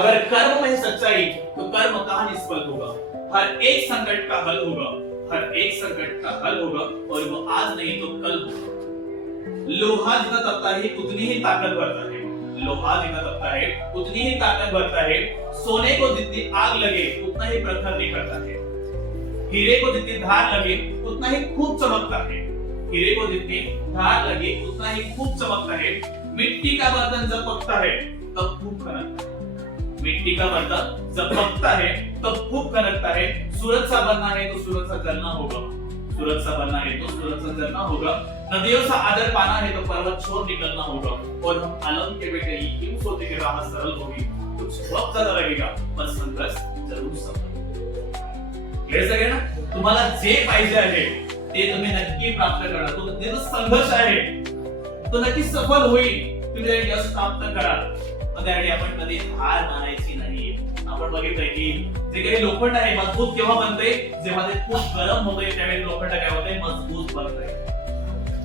अगर कर्म में सच्चाई तो कर्म कहा निष्फल होगा। हर एक संकट का हल होगा। हर एक संकट का हल होगा, और वो आज नहीं तो कल होगा। लोहा जितना तपता है, उतनी ही ताकत भरता है। लोहा जितना तपता है, उतनी ही ताकत भरता है। सोने को जितनी आग लगे, उतना ही प्रखर निकलता है। हीरे को जितनी धार लगे, उतना ही खूब चमकता है। हीरे को जितनी धार लगे, उतना ही खूब चमकता है। मिट्टी का बर्तन जब पकता है, तब खूब खनकता है। मिट्टी का बर्तन जब पकता है तब खूब कनकता है सूरज सा बनना है तो सूरज सा जलना होगा. सूरज सा बनना है तो सूरज सा जलना होगा. नदियों सा आदर पाना है तो पर्वत छोड़ निकलना होगा. और हम आलम के बेटे ही क्यों सोते के राह सरल होगी. कुछ वक्त ज्यादा लगेगा पर संघर्ष जरूर सफल क्लिअर सगळे ना? तुम्हाला जे पाहिजे आहे ते तुम्ही नक्की प्राप्त करा. तो संघर्ष आहे. तो नक्की सफल होईल. तुम्ही यश प्राप्त करा. पण त्यासाठी आपण कधी हार मानायची नाही आपण बघितलंय की जे काही लोखंड आहे मजबूत केव्हा बनते जेव्हा ते खूप गरम होतंय त्यावेळी लोखंड काय होतंय? मजबूत बनतंय.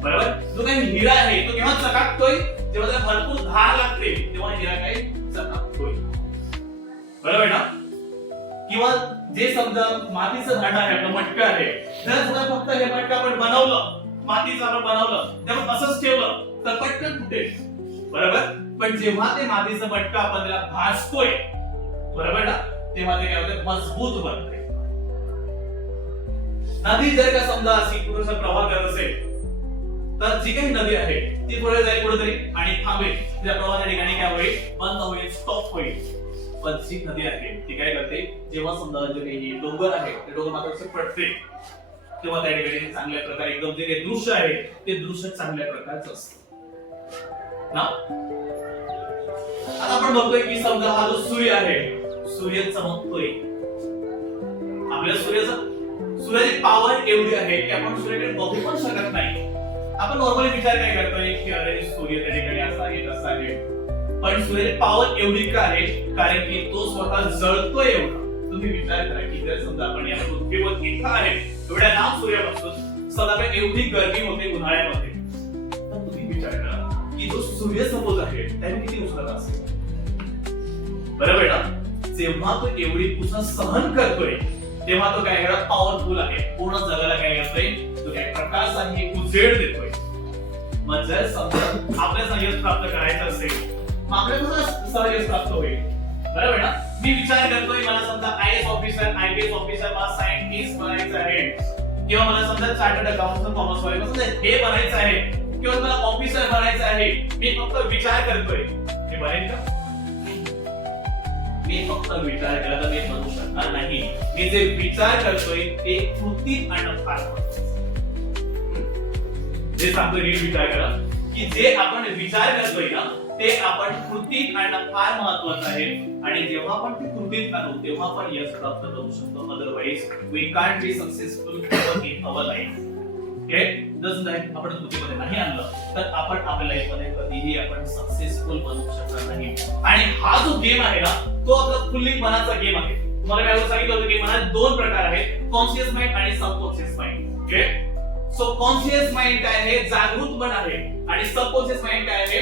बरोबर? जो काही हिरा आहे तो केव्हा चकाकतोय? जेव्हा त्याला भरपूर धार लागते तेव्हा हिरा काय? चकाकतोय. बरोबर ना? किंवा जे समजा मातीचं झाड आहे आपलं मटकं आहे जर समजा फक्त हे मटकं आपण बनवलं. मातीचं आपण बनवलं. तेव्हा असंच ठेवलं. तर पटकन फुटेल. बरोबर? पण जेव्हा ते मातीचा बटका आपण त्याला भाजतोय बरोबर ना? तेव्हा ते काय होते मजबूत बनते नदी जर का समजा अशी पुरेसा प्रवाह करत असेल तर जी काही नदी आहे ती पुढे जाईल कुठेतरी आणि थांबेल. त्या प्रवाहाच्या ठिकाणी काय होईल? बंद होईल स्टॉप होईल. पण जी नदी आहे ती काय करते? जेव्हा समजा जे काही डोंगर आहे ते डोंगर मात्र पडते तेव्हा त्या ठिकाणी चांगल्या प्रकारे एकदम जे काही दृश्य आहे ते दृश्य चांगल्या प्रकारचं असतं. ना? आता आपण बघतोय की समजा हा जो सूर्य आहे सूर्य चमकतोय. आपल्या सूर्याचा सूर्याची पॉवर एवढी आहे की आपण सूर्याकडे बघू पण शकत नाही. आपण नॉर्मली विचार काय करतोय की अरे सूर्य त्या ठिकाणी असा आहे तसा आहे. पण सूर्याची पॉवर एवढी का आहे? कारण की तो स्वतः जळतोय एवढा. तुम्ही विचार करा की जर समजा आपण या पृथ्वीवर इथं आहे एवढ्या लांब सूर्यापासून सदाकडे एवढी गर्मी होते उन्हाळ्यामध्ये तर तुम्ही विचार करा की जो सूर्य समोर आहे त्याने किती उष्णता असेल? बरोबर ना जेव्हा तो एवढी पुसा सहन करतोय तेव्हा तो काय करत पॉवरफुल आहे. पूर्ण जगाला काय करतोय? तो काय प्रकाश आणि उजेड देतोय. मग जर समजा आपल्या सहयोग प्राप्त करायचं असेल मग आपल्याला कसं प्राप्त होईल? बरोबर ना मी विचार करतोय मला समजा I S officer I P S officer मला सायंटिस्ट बनायचं आहे किंवा मला समजा चार्टर्ड अकाउंटंट कॉमर्स वाले हे बनायचं आहे किंवा मला ऑफिसर बनायचं आहे मी फक्त विचार करतोय. हे बनेल का? मी फक्त विचार केला तर मी बनू शकणार नाही. मी जे विचार करतोय ते कृती आणि फार जे सांगतो नीट विचार करा. की जे आपण विचार करतोय ना ते आपण कृतीत आणणं फार महत्वाचं आहे. आणि जेव्हा आपण ते कृतीत आणू तेव्हा आपण यश प्राप्त करू शकतो. Otherwise we can't be successful in our life okay? जसं नाही आपण कृतीमध्ये नाही आणलं तर आपण आपल्या लाईफमध्ये कधीही आपण सक्सेसफुल बनू शकणार नाही. आणि हा जो गेम आहे ना तो आपला फुल्ली मनाचा गेम आहे. तुम्हाला मी अगोदर सांगितलं होतं की मनात दोन प्रकार आहेत कॉन्शियस माइंड आणि subconscious mind okay? So conscious mind काय आहे? जागृत मन आहे. आणि सबकॉन्शियस माइंड काय आहे?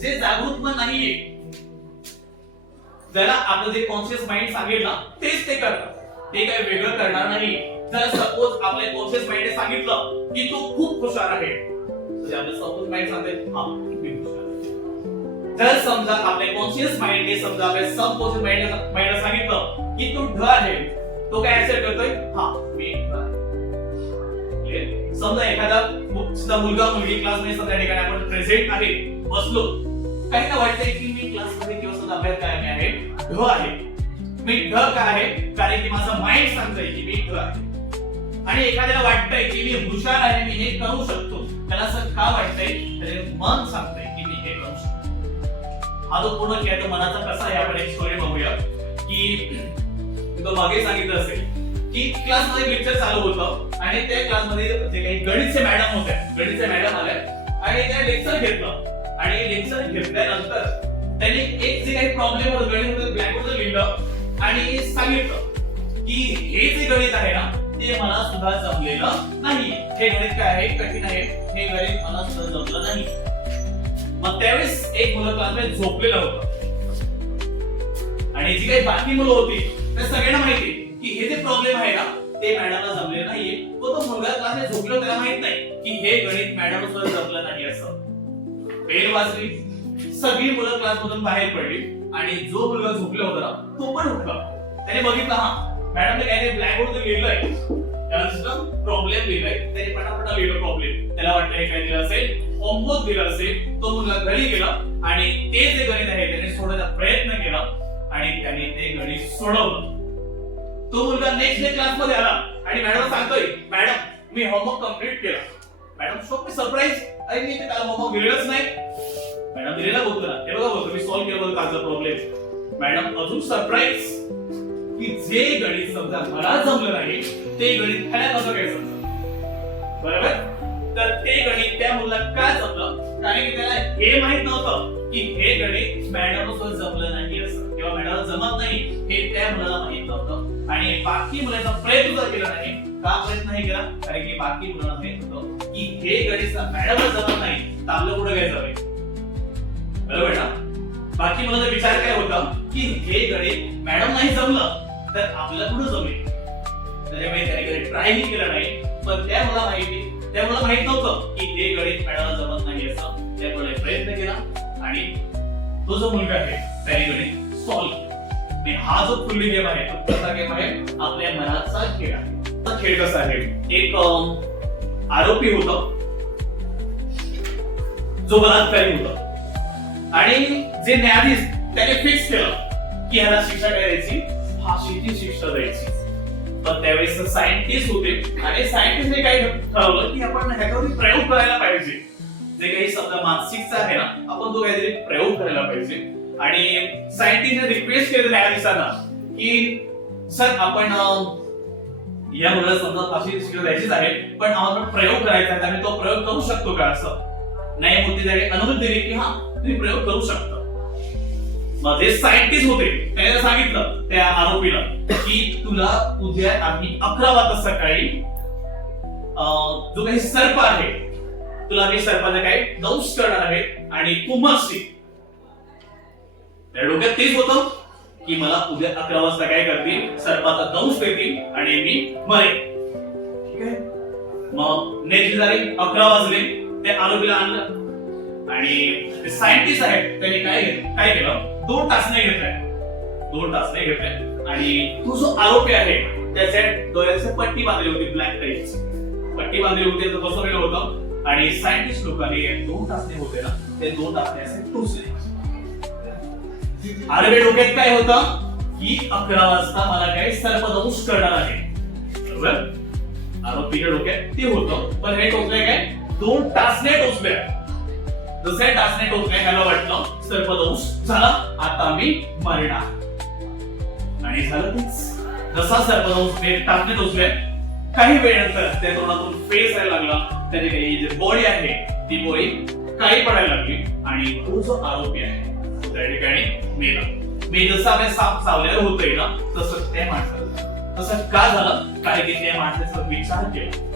जे जागृत मन नाहीये. ज्याला आपलं जे कॉन्शियस माइंड सांगेल ना तेच ते करतात. ते काय वेगळं करणार नाही जर सपोज आपले कॉन्शियस माइंडने सांगितलं की तू खूप हुशार आहे तर आपलं सपोज माइंड सांगते हा मी हुशार जर समजा आपले कॉन्शियस माइंडने समजा आपल्या सबकॉन्शियस माइंड माइंडला सांगितलं की तू ढ आहे तो काय ऍक्सेप्ट करतोय? हा मी ढ आहे. समजा एखादा सुद्धा मुलगा मुलगी क्लासमध्ये समजा सध्या ठिकाणी आपण प्रेझेंट आहे बसलो काही ना वाटतंय की मी क्लासमध्ये किंवा सुद्धा अभ्यास काय आहे ढ आहे. मी ढ काय आहे? कारण की माझं माइंड सांगतोय की मी ढ आहे. आणि एखाद्याला वाटतंय की मी हुशार आहे मी हे करू शकतो. त्याला असं का वाटतंय? त्याचे मन सांगतंय की मी हे करू शकतो. हा जो पूर्ण खेळ तो मनाचा कसा आहे? आपण एक स्टोरी बघूया. की तो मागे सांगितलं असेल की क्लासमध्ये लेक्चर चालू होतं आणि त्या क्लासमध्ये जे काही गणितचे मॅडम होत्या गणितचे मॅडम आल्या आणि त्या लेक्चर घेतलं. आणि लेक्चर घेतल्यानंतर त्यांनी एक जे काही प्रॉब्लेम होतं गणित ब्लॅकबोर्ड लिहिलं आणि सांगितलं की हे जे गणित आहे ना ते मला सुद्धा जमलेलं नाही. हे गणित काय आहे? कठीण आहे. हे गणित मला सुद्धा जमलं नाही. मग त्यावेळेस एक मुलं क्लासमध्ये झोपलेलं होतं. आणि जी काही बाकी मुलं होती त्या सगळ्यांना माहिती की हे जे प्रॉब्लेम आहे ना ते मॅडमला जमले नाहीये. व तो मुलगा क्लासला झोपलो त्याला माहीत नाही की हे गणित मॅडम सुद्धा जमलं नाही असं. पेन वाजली सगळी मुलं क्लासमधून बाहेर पडली. आणि जो मुलगा झोपला होता तो पण उठला. त्याने बघितलं हा मॅडमने काय ब्लॅकबोर्ड लिहिलंय. त्याला दिसलं प्रॉब्लेम लिहिलंय. त्याने पटापटा लिहिलं प्रॉब्लेम त्याला वाटलं हे काय दिलं असेल होमवर्क दिलं असेल. तो मुलगा घरी गेला आणि ते जे गणित आहे त्याने सोडवण्याचा प्रयत्न केला आणि त्याने ते गणित सोडवलं. तो मुलगा नेक्स्ट डे क्लासमध्ये आला आणि मॅडम सांगतोय मॅडम मी होमवर्क कंप्लीट केला. मॅडम शोक मी सरप्राईज अरे मी ते त्याला होमवर्क दिलेलंच नाही. मॅडम दिलेला बोलतो ना. हे बघा बोलतो मी सॉल्व्ह केलं बघा कालचा प्रॉब्लेम मॅडम अजून सरप्राईज की जे गणित समजा मला जमलं नाही ते गणित ह्याला कसं काय समजा बरोबर? तर ते गणित त्या मुलाला काय जमलं? कारण की त्याला हे माहीत नव्हतं की हे गणित मॅडम सोबत जमलं नाही असं किंवा मॅडम जमत नाही हे त्या मुलाला माहीत नव्हतं. आणि बाकी मुलांचा प्रयत्न जर केला नाही का प्रयत्न नाही केला? कारण की बाकी मुलांना माहीत होतं की हे गणित मॅडम जमत नाही तर आपलं पुढे काय जावे बरोबर ना? बाकी मला विचार काय होता? की हे गणित मॅडम नाही जमलं तर आपल्याला पुढे जमेल? त्याच्यामुळे त्याने कधी ट्रायही केलं नाही. पण त्या मला माहिती त्या मला माहीत नव्हतं की ते गणित मॅडमला जमत नाही असं. त्यामुळे प्रयत्न केला आणि तो जो मुलगा आहे त्याने गणित सॉल्व्ह आणि हा जो फुल्ली गेम आहे तो कसा गेम आहे? आपल्या मनाचा खेळ आहे. खेळ कसा आहे? एक आरोपी होता. जो बलात्कारी होता. आणि जे न्यायाधीश त्याने फिक्स केलं की ह्याला शिक्षा करायची फाशीची शिक्षा द्यायची पण त्यावेळेस सायंटिस्ट होते. आणि सायंटिस्टने काही ठरवलं की आपण ह्याच्यावर प्रयोग करायला पाहिजे. जे काही समजा मानसिकचा आहे ना आपण तो काहीतरी प्रयोग करायला पाहिजे. आणि सायंटिस्टने रिक्वेस्ट केलं न्यायाधीशांना की सर आपण या मुलाला समजा फाशी शिक्षा द्यायचीच आहे पण आम्हाला प्रयोग करायचा आहे. आम्ही तो प्रयोग करू शकतो का? असं. नाही होती त्याने अनुमती दिली की हा तुम्ही प्रयोग करू शकता. जे सायंटिस्ट होते. त्याने सांगितलं त्या आरोपीला की तुला उद्या आम्ही अकरा वाजता सकाळी अं, जो काही सर्प आहे तुला आम्ही सर्पाला काही दंश करणार आहे आणि तू मरशील. त्या डोक्यात तेच होतं की मला उद्या अकरा वाजता काय करतील? सर्पाचा दंश देतील आणि मी मरेन. ठीक आहे? मग नेक्स्ट तारीख अकरा वाजले ते आरोपीला आणलं. आणि सायंटिस्ट आहेत त्यांनी काय काय केलं? दोन टाचण्या घेतलाय दोन टाचण्या घेतलाय आणि तो जो आरोपी आहे त्याच्या डोळ्याचे पट्टी बांधली होती ब्लॅक टाईपची पट्टी बांधली होती तर बसवलेलं होतं. आणि सायंटिस्ट लोकांनी दोन टाचणे होते ना ते दोन टाचणे असे टोचले. आरबे डोक्यात काय होतं? की अकरा वाजता मला काय सर्पदंश करणार आहे. बरोबर? आरोपीच्या डोक्यात ते होतं. पण हे टोचले काय? दोन टाचण्या टोचल्या. दुसऱ्या टाचण्या टोचले त्याला वाटलं. सर्पदंश झाला. आता मी मरणार आणि झालं तेच. जसा सर्पदंश ते टाचणे टोचले काही वेळानंतर त्या तोंडातून फेस यायला लागला. त्याने काही जी बॉडी आहे ती बॉडी काही पडायला लागली आणि तो जो आरोपी आहे त्या ठिकाणी मेला. मी जसं आपल्या साप चावल्यावर होतोय ना तसं त्या माणसाला तसं का झालं? कारण की त्या माणसाचा विचार केला.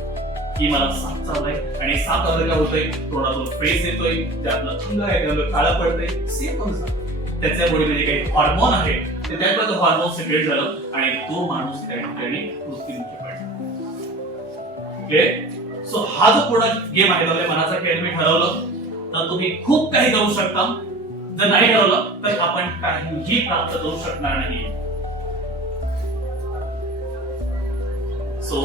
की मला साप चावलाय आणि साप चावलं काय होतंय? तोंडातून फेस येतोय त्यातलं अंग आहे त्यातलं काळं पडतंय सेम कसं त्याच्या बॉडीमध्ये काही हॉर्मोन आहे ते त्यात हॉर्मोन सिक्रेट झालं आणि तो माणूस त्या ठिकाणी मृत्यूमुखी पडला. सो हा जो पूर्ण गेम आहे आपल्या मनाचा खेळ मी ठरवलं तर तुम्ही खूप काही करू शकता. जर नाही ठरवलं तर आपण काहीही प्राप्त करू शकणार नाही. सो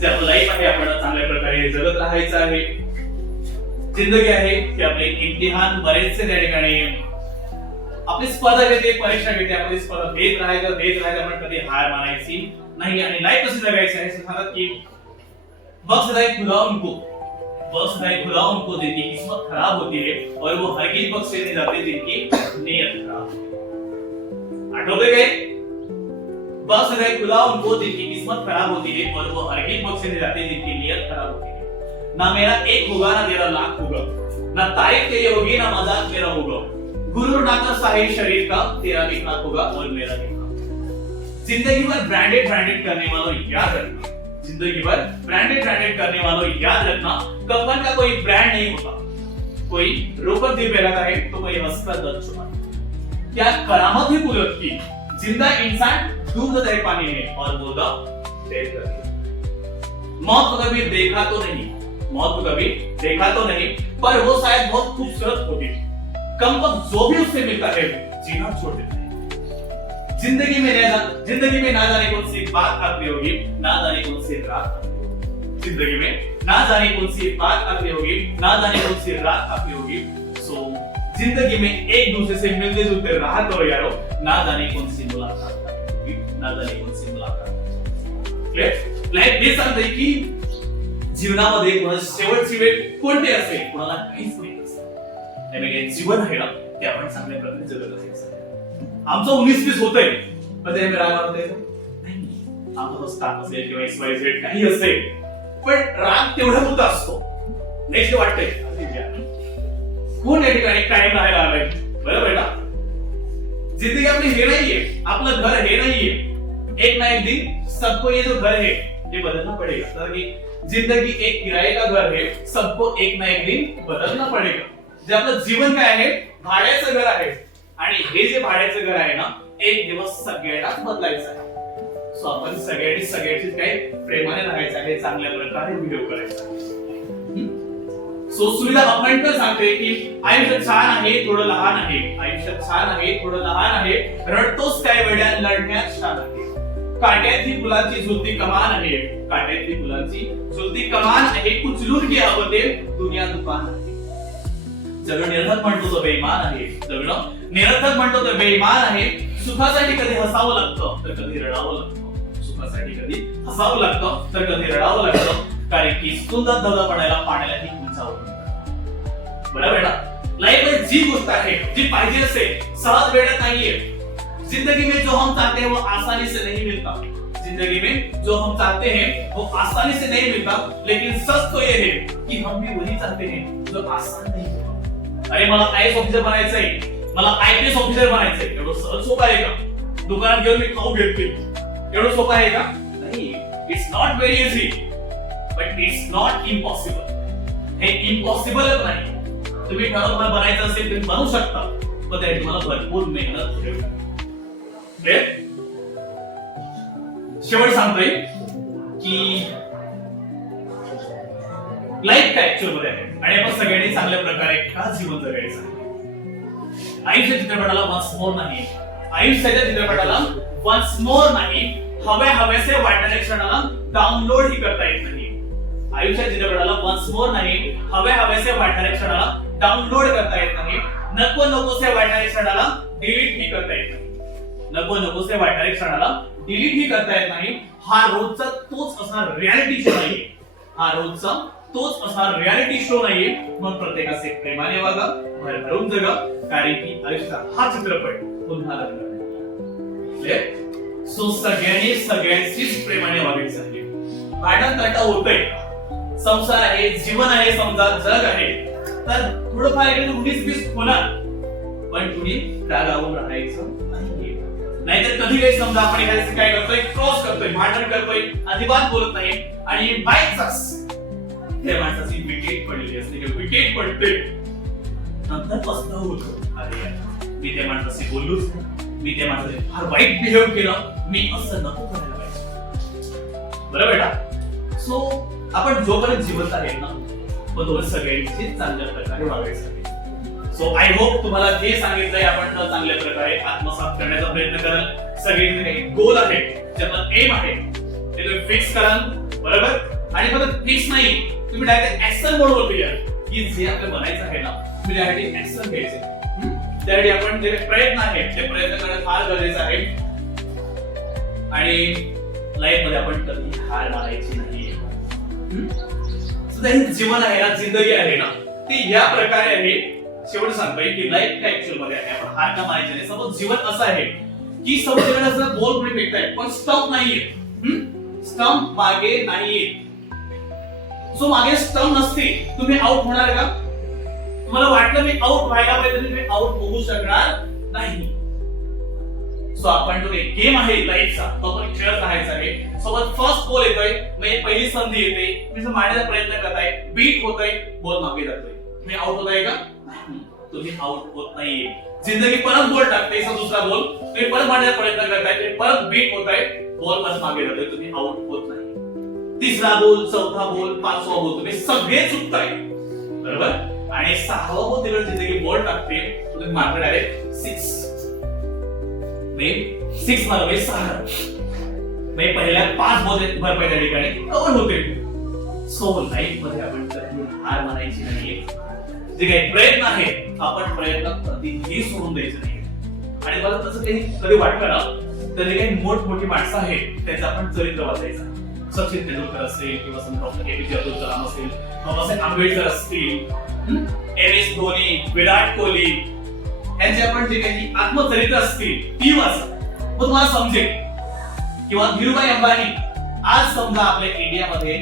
जे आपलं लाईफ आहे आपण चांगल्या प्रकारे जगत राहायचं आहे. जिंदगी आहे की आपले इम्तिहान बरेचसे त्या ठिकाणी आपली स्पर्धा घेते परीक्षा घेते आपली स्पर्धा देत राहायचं देत राहायचं आपण कधी हार मानायची नाही आणि लाईफ कशी जगायची आहे सांगतात की वक्त सदाई खुदा उनको वक्त सदाई खुदा उनको जिनकी किस्मत खराब होती है और वो हरगिज बख्शे नहीं जाते जिनकी नियत खराब आठवते वक्त सदाई खुदा उनको जिनकी किस्मत खराब होती है और वो हरगिज बख्शे नहीं जाते जिनकी नीयत खराब होती है। ना मेरा एक होगा, ना तेरा लाख होगा। ना तारीफ़ तेरी होगी, ना मज़ाक मेरा होगा। गुरु ना कर साहिल शरीफ का तेरा भी खाक होगा और मेरा भी ज़िंदगी भर ब्रांडेड ब्रांडेड करने वालों याद रखना। ज़िंदगी भर ब्रांडेड ब्रांडेड करने वालों याद रखना। कफन का कोई ब्रांड नहीं होता। कोई रोकर दिल पहनाता है तो कोई हंसकर दर्द छुपाता क्या करामत है कुदरत की? ज़िंदा इंसान दूध दे पानी में और मुर्दा देख कर मौत को कभी देखा तो नहीं। मौत को कभी देखा तो नहीं, पर वो शायद बहुत खूबसूरत होती थी। कम वक्त जो भी उससे मिलता है, जीना छोड़ देता ज़िंदगी में ना ज़िंदगी में ना जाने कौन सी बात आती होगी, ना जाने कौन सी रात ज़िंदगी में ना जाने कौन सी बात आती होगी, ना जाने कौन सी रात आती होगी। सो ज़िंदगी में एक दूसरे से मिलते जुलते रहा करो यारो, ना जाने कौन सी मुलाकात। आती होगी ना क्लिअर हे सांगते की जीवनामध्ये कोणाची शेवटची वेळ कोणती असेल कोणाला काहीच माहीत असतं त्यामुळे म्हणजे जीवन आहे ना ते आपण चांगल्या प्रकारे जगत असायचं आमचं उन्नीस वीस होतंय पण त्याने राग आणता नाही. आमचं स्टाफ असेल किंवा एक्स वाय झेड काही असेल पण राग तेवढा होत असतो. नेक्स्ट वाटतंय. कोण या ठिकाणी कायम राहायला आलाय? बरोबर ना? जिंदगी आपली हे नाहीये आपलं घर हे नाहीये एक ना एक दिन सबको ये जो घर है ये बदलना पड़ेगा। तर जिंदगी एक किराए का घर है सबको एक ना एक दिन बदलना पड़ेगा। जे आपलं जीवन काय आहे भाड्याचं घर आहे. आणि हे जे भाड्याचं घर आहे ना एक दिवस सगळ्यांनाच बदलायचं आहे. सो आपण सगळ्यांनी सगळ्याची काय प्रेमाने राहायचं आहे चांगल्या प्रकारे व्हिडिओ करायचा सो सुविधा अपॉइंटमेंट सांगते की आयुष्य छान आहे थोडं लहान आहे. आयुष्य छान आहे थोडं लहान आहे. रडतोच काय वेड्या लढण्यात छान आहे. काट्याची फुलांची झुलती कमान आहे. काट्याची फुलांची झुलती कमान आहे. उचलून घ्या होते दुनिया दुकान जगण निरर्थक म्हणतो तो बेईमान आहे. जगणं निरर्थक म्हणतो तो बेईमान आहे. सुखासाठी कधी हसावं लागतं तर कधी रडावं लागतं. सुखासाठी कधी हसावं लागतं तर कधी रडावं लागतं. कारण की सुंदर धगा पडायला पाण्यालाही उंचावं बरोबर ना लाईफमध्ये जी गोष्ट आहे जी पाहिजे असेल सहज वेळ नाहीये. ज़िंदगी में जो हम चाहते हैं वो आसानी से नहीं मिलता। ज़िंदगी में जो हम चाहते हैं वो आसानी से नहीं मिलता, लेकिन सच तो ये है कि हम भी वही चाहते हैं जो आसान नहीं होता। अरे, मला आय ऑफिसर बनायचंय मला आय पी एस ऑफिसर बनायचंय एवढं सहज सोपं आहे का? दुकानात घेऊन मी खाऊ घेतली एवढं सोपं आहे का? नाही. It's not very easy but it's not impossible हे इम्पॉसिबलच नाही. तुम्ही ठरवून मला बनायचं असेल, तुम्ही बनवू शकता. पण त्यासाठी तुम्हाला भरपूर मेहनत क्लिअर शेवट सांगतोय की लाईफ काय ऍक्च्युअलमध्ये आहे? आणि आपण सगळ्यांनी चांगल्या प्रकारे का जीवन जगायचं आहे आयुष्य चित्रपटाला वन्स मोर नाही आयुष्याच्या चित्रपटाला वन्स मोर नाही. हव्या हव्यासे वाटणाऱ्या क्षणाला डाउनलोड ही करता येत नाही आयुष्या चित्रपटाला वन्स मोर नाही. हव्या हव्यासे वाटणाऱ्या क्षणाला डाउनलोड करता येत नाही नको नकोसे वाटणाऱ्या क्षणाला डिलीट ही करता येत नाही नको नकोसे वाटणाऱ्या क्षणाला. डिलीट ही करता येत नाही. हा रोजचा तोच असणार रियालिटी शो नाहीये. हा रोजचा तोच असणार रियालिटी शो नाहीये. मग प्रत्येकाचे प्रेमाने वागा भरभरून जगा कारण की आयुष्याचा हा चित्रपट पुन्हा लग्न सो सगळ्यांनी सगळ्यांशीच प्रेमाने वागायचं आहे. भांडण तटा होतंय संसार आहे जीवन आहे समजा जग आहे. तर थोडंफार उडीच बीस होणार. पण तुम्ही रागावून राहायचं नाहीतर कधी काही समजा आपण एखाद्याचे काय करतोय क्रॉस करतोय भांडण करतोय अजिबात बोलत नाही. आणि बाईकचाच त्या माणसाची विकेट पडलेली असते किंवा विकेट पडते नंतर पस्ताव होतो अरे यार, मी त्या माणसाशी बोललोच मी त्या माणसाशी फार वाईट बिहेव केलं. मी असं नको करायला पाहिजे. बरं बेटा? सो आपण जोपर्यंत जिवंत आहे ना मग तोपर्यंत सगळ्यांची चांगल्या प्रकारे वागायचं सो आय होप तुम्हाला जे सांगितलंय आपण चांगल्या प्रकारे आत्मसात करण्याचा प्रयत्न कराल. सगळे काही गोल आहे. ज्यांना एम आहे. ते तुम्ही फिक्स कराल. बरोबर? आणि फक्त फिक्स नाही. तुम्ही डायरेक्ट ऍक्शन मोडवर घ्या की जे आपलं बनायचं आहे ना तुम्ही त्यासाठी ऍक्शन घ्यायचे. त्यासाठी आपण जे प्रयत्न आहेत ते प्रयत्न करणं फार गरजेचं आहे. आणि लाईफमध्ये आपण कधी हार मारायची नाही जीवन आहे ना जिंदगी आहे ना ती या प्रकारे आहे. शेवट सांगतोय की लाईफ काय ऍक्च्युअलमध्ये आहे. आपण हार का नाही. समज जीवन असं आहे की समुद्राला असं गोल कुठे फेकताय पण स्टंप नाहीये. स्टंप मागे नाहीये. सो मागे स्टंप नसते. तुम्ही आउट होणार का? तुम्हाला वाटलं मी आउट व्हायला पाहिजे तुम्ही आउट होऊ शकणार नाही. सो आपण जो एक गेम आहे लाईफचा तो आपण खेळत राहायचा आहे. सोबत फर्स्ट बॉल येतोय. म्हणजे पहिली संधी येते. मी जर मारण्याचा प्रयत्न करताय. बीट होतोय. बॉल मागे जातोय. तुम्ही आउट आहे का? तुम्ही आउट होत नाहीये जिंदगी परत बोल टाकते दुसरा बोल तुम्ही परत मारण्याचा प्रयत्न करताय तुम्ही परत बीट होताय बॉल परत मागे जातोय तुम्ही आउट होत नाही. तिसरा बोल चौथा बोल पाचवा बोल तुम्ही सगळे चुकताय. बरोबर? आणि सहावा बॉल तिकडे जिंदगी बॉल टाकते. तुम्ही मारता डायरेक्ट सिक्स सिक्स मारवे सहा. म्हणजे पहिल्या पाच बॉल भरपाई त्या ठिकाणी कव्हर होते. सो लाईफमध्ये आपण हार मानायची नाहीये. जे काही प्रयत्न आहेत आपण प्रयत्न कधीही सोडून द्यायचे नाही आणि मला तसं काही कधी वाटलं ना तर जे काही मोठमोठी माणसं आहेत त्यांचं आपण चरित्र वाचायचं. सचिन तेंडुलकर असेल किंवा समजा डॉक्टर एपीजे अब्दुल कलाम असेल बाबासाहेब आंबेडकर असतील एम एस धोनी विराट कोहली यांचे आपण जे काही आत्मचरित्र असतील ती वाच. मग तुम्हाला समजेल. किंवा धीरुभाई अंबानी आज समजा आपल्या इंडियामध्ये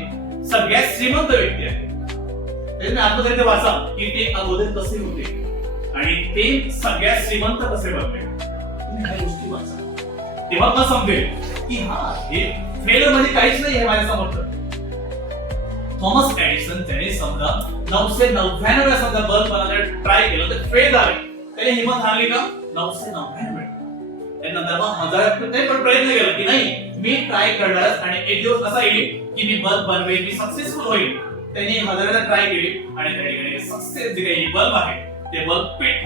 सगळ्यात श्रीमंत व्यक्ती आहे त्यांनी आत्मचरित्र वाचा की ते अगोदर कसे होते? आणि ते सगळ्यात श्रीमंत कसे बनले? काही गोष्टी वाचा. तेव्हा मला समजेल की हा हे फेलरमध्ये काहीच नाही हे माझ्यासमोर. थॉमस एडिसन त्याने समजा नऊशे नव्याण्णव वेळा समजा बल्ब बनवण्याचा ट्राय केलं तर फेल झाले. त्याने हिंमत हारली का? नऊशे नव्याण्णव. त्यानंतर मग हजार ते पण प्रयत्न केला की नाही मी ट्राय करणारच आणि एक दिवस असा येईल की मी बल्ब बनवेल मी सक्सेसफुल होईल. त्यांनी हजाराला ट्राय केली आणि त्या ठिकाणी सक्सेस जे काही बल्ब आहे ते बल्ब पेट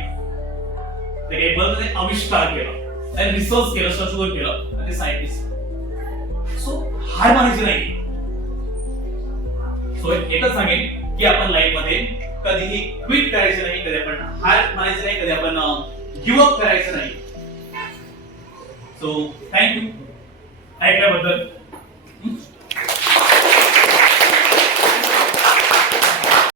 ते काही बल्ब त्याने आविष्कार केला. त्याने रिसर्च केलं संशोधन केलं. आणि ते सायंटिस्ट सो हाय मानायची नाही. सो एकच सांगेन की आपण लाईफमध्ये कधीही क्विट करायचं नाही कधी आपण हार मानायचं नाही कधी आपण गिव्ह करायचं नाही. सो थँक्यू ऐकल्याबद्दल